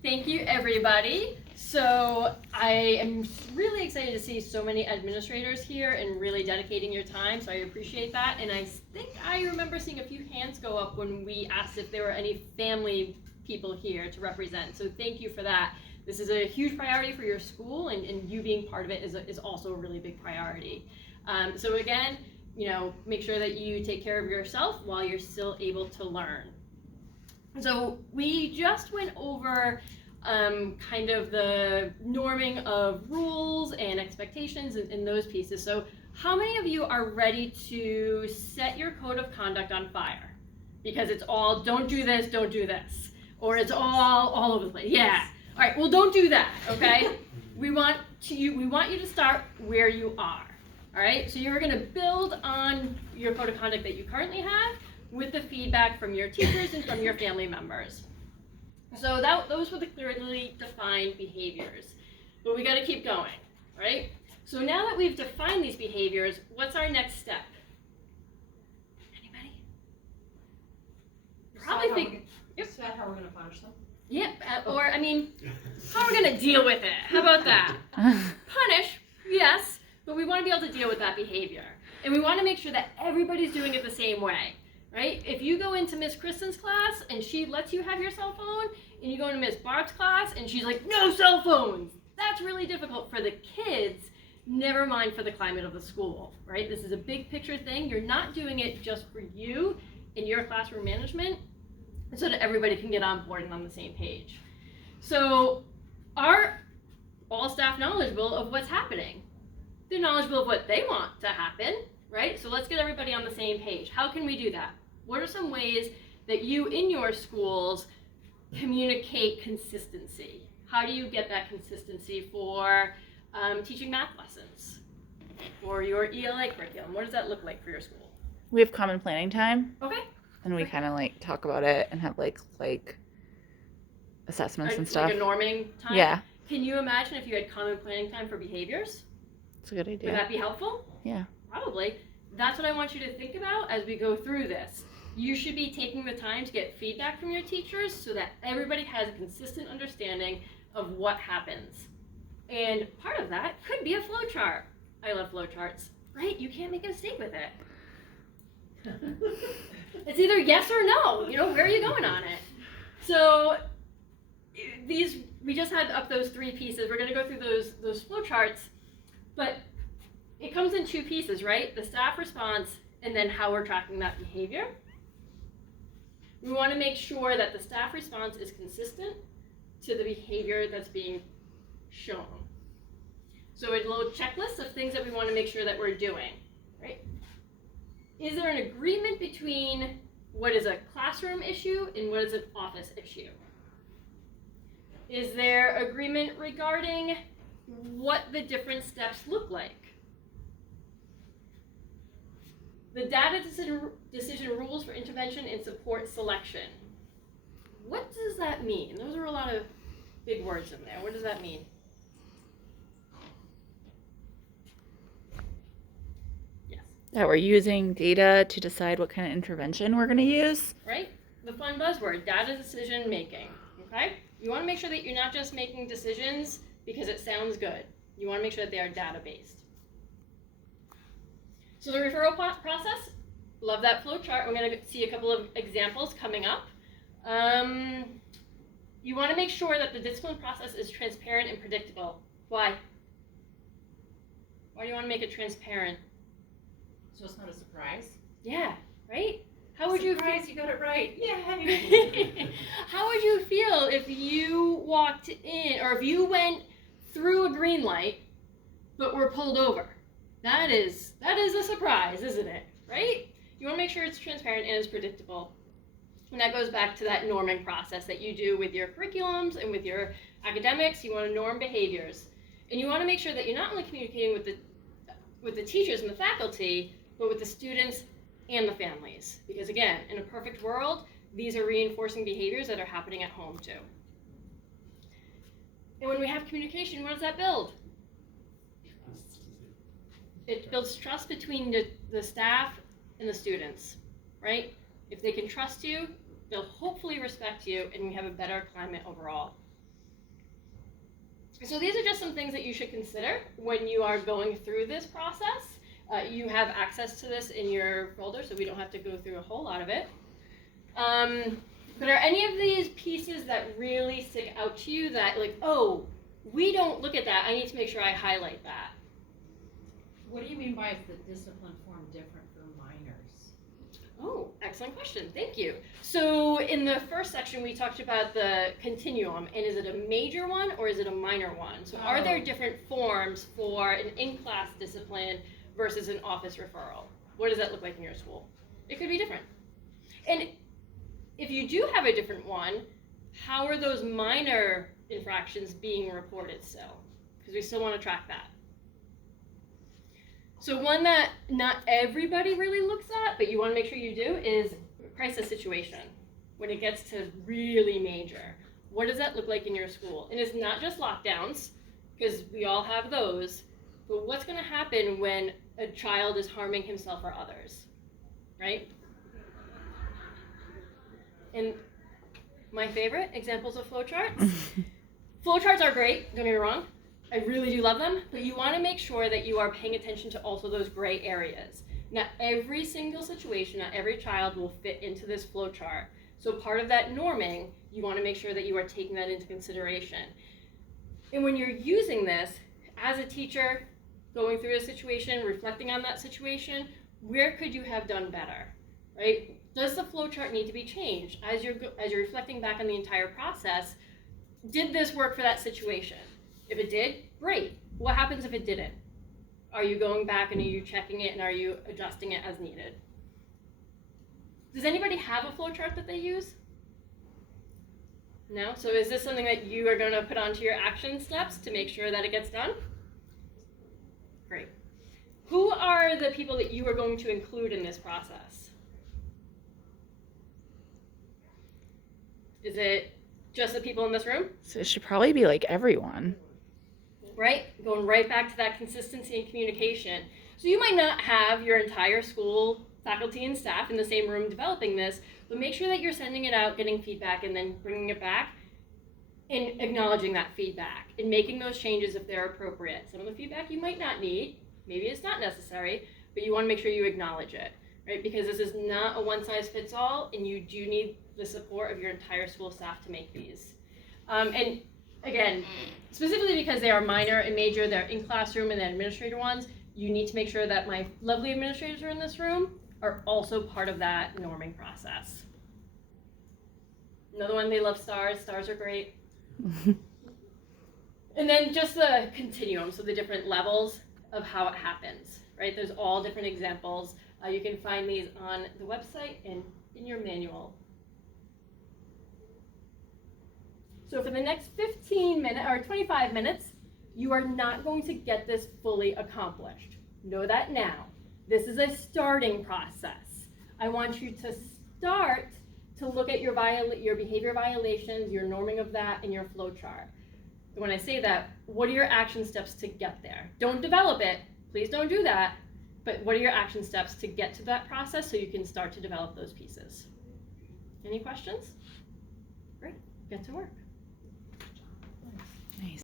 Thank you, everybody. So I am really excited to see so many administrators here and really dedicating your time, so I appreciate that. And I think I remember seeing a few hands go up when we asked if there were any family people here to represent, so thank you for that. This is a huge priority for your school, and you being part of it is also a really big priority. So again, make sure that you take care of yourself while you're still able to learn. So we just went over kind of the norming of rules and expectations and those pieces. So how many of you are ready to set your code of conduct on fire? Because it's all don't do this, or it's all over the place. Yeah. All right. Well, don't do that. Okay. we want you to start where you are. All right. So you're going to build on your code of conduct that you currently have, with the feedback from your teachers and from your family members. So those were the clearly defined behaviors. But we got to keep going, right? So now that we've defined these behaviors, what's our next step? Anybody? Probably Decide how we're going to punish them. Yep, or I mean, how are we going to deal with it? How about that? Punish, yes, but we want to be able to deal with that behavior. And we want to make sure that everybody's doing it the same way. Right? If you go into Miss Kristen's class and she lets you have your cell phone, and you go into Miss Bart's class and she's like, no cell phones, that's really difficult for the kids, never mind for the climate of the school, right? This is a big picture thing. You're not doing it just for you and your classroom management, so that everybody can get on board and on the same page. So are all staff knowledgeable of what's happening? They're knowledgeable of what they want to happen, right? So let's get everybody on the same page. How can we do that? What are some ways that you in your schools communicate consistency? How do you get that consistency for teaching math lessons, for your ELA curriculum? What does that look like for your school? We have common planning time. Okay. And we kind of like talk about it and have like assessments and stuff. Like a norming time? Yeah. Can you imagine if you had common planning time for behaviors? It's a good idea. Would that be helpful? Yeah. Probably. That's what I want you to think about as we go through this. You should be taking the time to get feedback from your teachers so that everybody has a consistent understanding of what happens. And part of that could be a flow chart. I love flow charts, right? You can't make a mistake with it. It's either yes or no. Where are you going on it? So we just had up those three pieces. We're going to go through those flow charts, but it comes in two pieces, right? The staff response and then how we're tracking that behavior. We want to make sure that the staff response is consistent to the behavior that's being shown. So a little checklist of things that we want to make sure that we're doing, right? Is there an agreement between what is a classroom issue and what is an office issue? Is there agreement regarding what the different steps look like? The data decision rules for intervention and support selection. What does that mean? Those are a lot of big words in there. What does that mean? Yes. That we're using data to decide what kind of intervention we're going to use. Right? The fun buzzword, data decision making. Okay? You want to make sure that you're not just making decisions because it sounds good. You want to make sure that they are data-based. So the referral process, love that flow chart. We're going to see a couple of examples coming up. You want to make sure that the discipline process is transparent and predictable. Why? Why do you want to make it transparent? So it's not a surprise. Yeah, right? How would you feel? You got it right. Yeah. How would you feel if you walked in, or if you went through a green light, but were pulled over? That is a surprise, isn't it? Right? You want to make sure it's transparent and it's predictable. And that goes back to that norming process that you do with your curriculums and with your academics. You want to norm behaviors. And you want to make sure that you're not only communicating with the teachers and the faculty, but with the students and the families. Because again, in a perfect world, these are reinforcing behaviors that are happening at home too. And when we have communication, what does that build? It builds trust between the staff and the students, right? If they can trust you, they'll hopefully respect you, and we have a better climate overall. So these are just some things that you should consider when you are going through this process. You have access to this in your folder, so we don't have to go through a whole lot of it. But are any of these pieces that really stick out to you that, like, oh, we don't look at that, I need to make sure I highlight that? What do you mean by is the discipline form different for minors? Oh, excellent question. Thank you. So in the first section, we talked about the continuum, and is it a major one or is it a minor one? So are there different forms for an in-class discipline versus an office referral? What does that look like in your school? It could be different. And if you do have a different one, how are those minor infractions being reported still? Because we still want to track that. So one that not everybody really looks at, but you want to make sure you do, is crisis situation. When it gets to really major, what does that look like in your school? And it's not just lockdowns, because we all have those, but what's going to happen when a child is harming himself or others, right? And my favorite examples of flowcharts. Flowcharts are great, don't get me wrong. I really do love them, but you want to make sure that you are paying attention to also those gray areas. Not every single situation, not every child will fit into this flowchart. So part of that norming, you want to make sure that you are taking that into consideration. And when you're using this, as a teacher, going through a situation, reflecting on that situation, where could you have done better, right? Does the flowchart need to be changed? As you're reflecting back on the entire process, did this work for that situation? If it did, great. What happens if it didn't? Are you going back and are you checking it and are you adjusting it as needed? Does anybody have a flowchart that they use? No? So is this something that you are going to put onto your action steps to make sure that it gets done? Great. Who are the people that you are going to include in this process? Is it just the people in this room? So it should probably be like everyone. Right? Going right back to that consistency and communication. So you might not have your entire school faculty and staff in the same room developing this, but make sure that you're sending it out, getting feedback, and then bringing it back and acknowledging that feedback and making those changes if they're appropriate. Some of the feedback you might not need, maybe it's not necessary, but you want to make sure you acknowledge it, right? Because this is not a one-size-fits-all, and you do need the support of your entire school staff to make these. And again, specifically because they are minor and major, they're in classroom and the administrator ones, you need to make sure that my lovely administrators who are in this room are also part of that norming process. Another one, they love stars. Stars are great. And then just the continuum, so the different levels of how it happens, right? There's all different examples. You can find these on the website and in your manual. So for the next 15 minutes or 25 minutes, you are not going to get this fully accomplished. Know that now. This is a starting process. I want you to start to look at your behavior violations, your norming of that, and your flow chart. And when I say that, what are your action steps to get there? Don't develop it. Please don't do that. But what are your action steps to get to that process so you can start to develop those pieces? Any questions? Great. Get to work.